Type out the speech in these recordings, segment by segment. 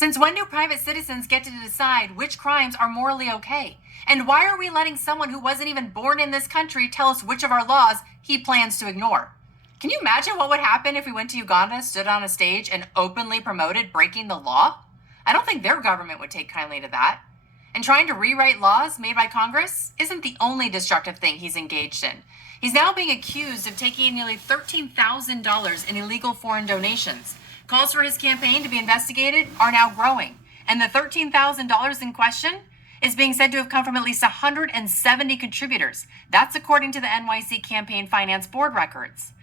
Since when do private citizens get to decide which crimes are morally okay? And why are we letting someone who wasn't even born in this country tell us which of our laws he plans to ignore? Can you imagine what would happen if we went to Uganda, stood on a stage, and openly promoted breaking the law? I don't think their government would take kindly to that. And trying to rewrite laws made by Congress isn't the only destructive thing he's engaged in. He's now being accused of taking nearly $13,000 in illegal foreign donations. Calls for his campaign to be investigated are now growing. And the $13,000 in question is being said to have come from at least 170 contributors. That's according to the NYC Campaign Finance Board records.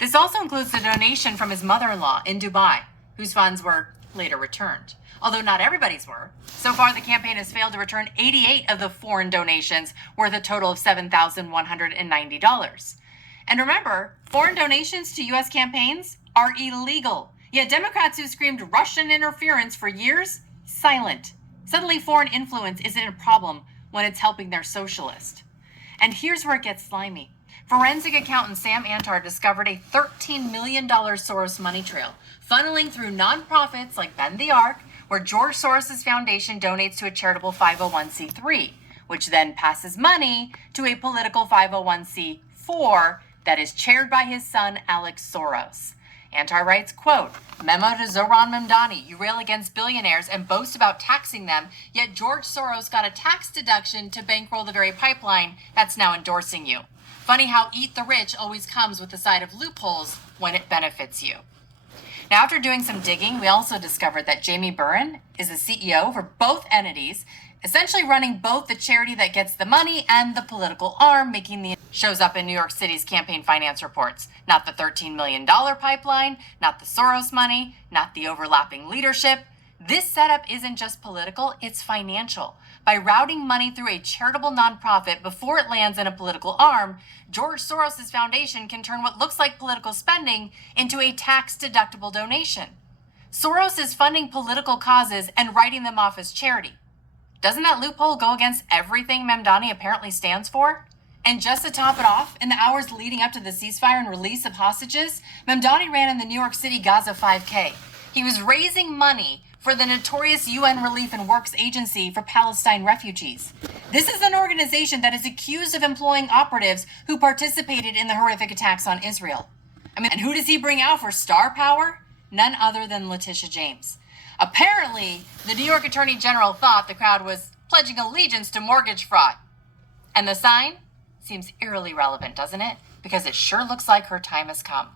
This also includes the donation from his mother-in-law in Dubai, whose funds were later returned. Although not everybody's were. So far, the campaign has failed to return 88 of the foreign donations, worth a total of $7,190. And remember, foreign donations to U.S. campaigns are illegal. Yet Democrats who screamed Russian interference for years, silent. Suddenly, foreign influence isn't a problem when it's helping their socialist. And here's where it gets slimy. Forensic accountant Sam Antar discovered a $13 million Soros money trail, funneling through nonprofits like Bend the Arc, where George Soros' foundation donates to a charitable 501c3, which then passes money to a political 501c4 that is chaired by his son, Alex Soros. Antar writes, quote, "Memo to Zoran Mamdani, you rail against billionaires and boast about taxing them, yet George Soros got a tax deduction to bankroll the very pipeline that's now endorsing you. Funny how eat the rich always comes with the side of loopholes when it benefits you." Now, after doing some digging, we also discovered that Jamie Burren is the CEO for both entities, essentially running both the charity that gets the money and the political arm, making the shows up in New York City's campaign finance reports. Not the $13 million pipeline, not the Soros money, not the overlapping leadership. This setup isn't just political, it's financial. By routing money through a charitable nonprofit before it lands in a political arm, George Soros' foundation can turn what looks like political spending into a tax-deductible donation. Soros is funding political causes and writing them off as charity. Doesn't that loophole go against everything Mamdani apparently stands for? And just to top it off, in the hours leading up to the ceasefire and release of hostages, Mamdani ran in the New York City Gaza 5K. He was raising money for the notorious UN Relief and Works Agency for Palestine refugees. This is an organization that is accused of employing operatives who participated in the horrific attacks on Israel. And who does he bring out for star power? None other than Letitia James. Apparently, the New York Attorney General thought the crowd was pledging allegiance to mortgage fraud. And the sign seems eerily relevant, doesn't it? Because it sure looks like her time has come.